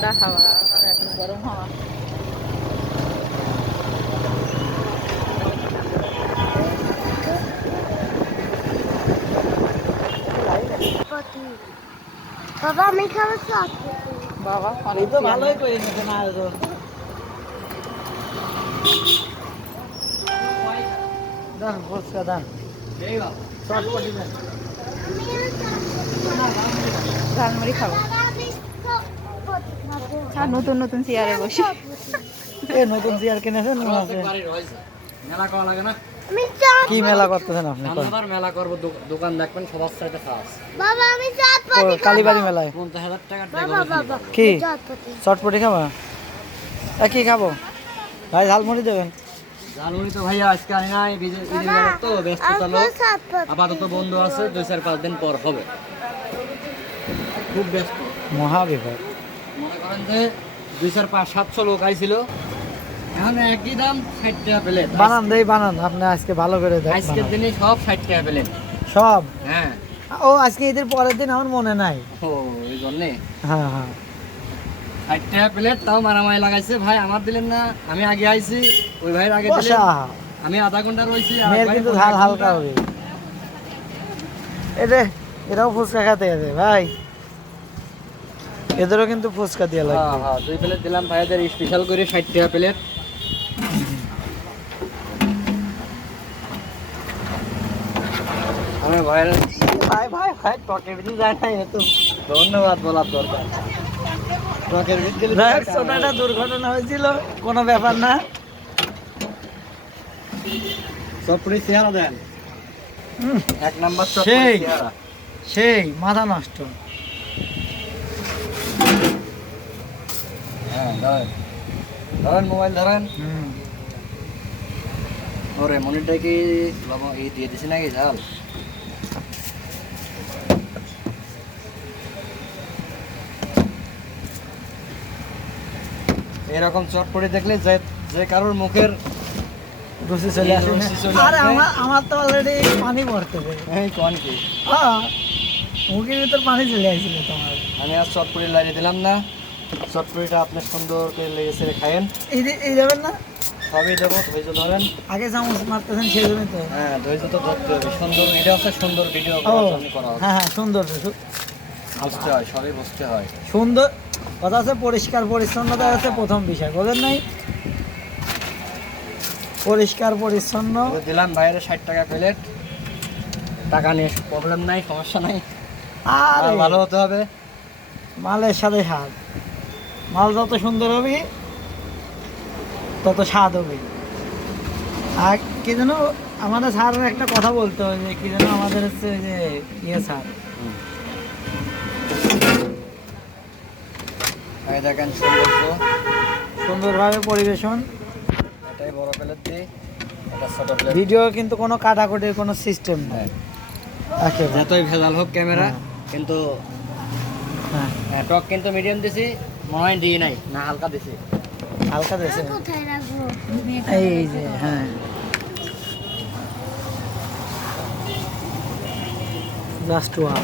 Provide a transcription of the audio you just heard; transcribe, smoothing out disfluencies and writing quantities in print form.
ঠান্ডা হাওয়া আর এখন গরম হাওয়া। বাবা আমি খাবো চটপটি। বাবা এই তো ভালোই করে নিয়েছেন আয়োজন। দান ফুচকা দান, চটপটি দেন। ঝালমুড়ি খাবো। আর নতুন নতুন চেয়ারে বসি। এই নতুন চেয়ার কিনেছেন মনে আছে? মেলা করা লাগে না? কি মেলা করতেছেন আপনি? ধান্দাবার মেলা করবো, দোকান দেখবেন সবার সাথে খাস। বাবা আমি চটপটি খাবো। কালীবাড়ি মেলায় 50,000 টাকা বাবা কি চটপটি। চটপটি খাবা? কি খাবো ভাই? ঝালমুড়ি দেবেন? জানুয়ারি তো ভাইয়া আজকে আনি নাই, ঈদের বেলা তো ব্যস্ত চলো, আপাতত বন্ধ আছে, 2-4-5 দিন পর হবে। খুব ব্যস্ত, মহা বিপদ। মনে করেন যে 2-4-5-700 লোক আইছিল, এখন একই দাম 60 টাকা প্লেট। বানান দেই বানান, আপনি আজকে ভালো করে দেন। আজকের দিনে সব 60 টাকা প্লেট সব? হ্যাঁ। ও আজকে ঈদের পরের দিন আমার মনে নাই। ও এই জন্যে হ্যাঁ হ্যাঁ 60 টাকা প্লেট, তাও মারামারি লাগাইছে। ভাই আমার দিলেন না, আমি আগে আইছি, ওই ভাইয়ের আগে দিলেন, বসা আমি আধা ঘন্টা রয়েছি। আর মেয়ের ভাই কিন্তু 15 ঝাল হালকা ঘন্টা। হবে। এরাও ফুচকা খেতে গেছে ভাই, এদেরও কিন্তু ফুচকা দিয়ে হ্যাঁ লাগবে। হ্যাঁ 2 প্লেট দিলাম ভাইদের স্পেশাল করে 60 টাকা প্লেট। আমি ভাইয়ের ভাই ভাই ভাই টকের ভিতরে যায় না, এ তো ধন্যবাদ বলার দরকার। টকের ভিতরে যাই হোক, ছোট একটা দুর্ঘটনা হয়েছিল, কোনো ব্যাপার না। চটপটি চেহারা দেন, এক নাম্বার সেই। চটপটি চেহারা। সেই মাথা নষ্ট। হ্যাঁ ধরেন ধরেন, মোবাইল ধরেন। ওরে মনিটটা কি লবণ এই দিয়ে দিছি নাকি ঝাল? এরকম চটপটি দেখলে যে যে কারোর মুখের রুচি চলে আসে। রুচি চলে আরে আসে। আমার তো অলরেডি পানি পড়তেছে। এই কোন কি, মুখের ভিতর পানি চলে আসছিল তোমার। আমি আর চটপটি লাগিয়ে দিলাম না, চটপটিটা আপনি সুন্দর করে লেগেছে খায়েন। এই যাবেন না? সবই দেবো, ধৈর্য ধরেন। আগে চামচ মারতেছেন সেই জন্যই তো। হ্যাঁ ধৈর্য তো ধরতে হবে, সুন্দর এটা হচ্ছে সুন্দর ভিডিও ও করার জন্য করা হচ্ছে। হ্যাঁ হ্যাঁ সুন্দর বুঝতে হয়, সবই বুঝতে হয়। সুন্দর কথা আছে, পরিষ্কার পরিচ্ছন্নতা হচ্ছে প্রথম বিষয়, বোঝেন নাই? পরিষ্কার পরিচ্ছন্ন। তো দিলাম বাইরে 60 টাকা প্লেট, টাকা নিয়ে প্রবলেম নাই, সমস্যা নাই, আর আর ভালো হতে হবে। মালের সাথে স্বাদ, মাল যত সুন্দর হবে তত স্বাদ হবে। আর কি যেন আমাদের স্যারের একটা কথা বলতে হয়, যে কি যেন আমাদের হচ্ছে ওই যে স্যার এই দেখেন সৌন্দর্য, সুন্দরভাবে পরিবেশন। এটাই বড় প্লেট দিই, এটা ছোট প্লেট। ভিডিও কিন্তু কোনো কাটাকুটির কোনো সিস্টেম নেই একেবারে। যতই ভেজাল হোক ক্যামেরা, হ্যাঁ। কিন্তু হ্যাঁ টক কিন্তু মিডিয়াম দিছি, মনে হয় দিয়ে নাই না হালকা দিছি। হালকা দিয়েছে কোথায় রাখবো? এই যে। হ্যাঁ জাস্ট ওয়াও।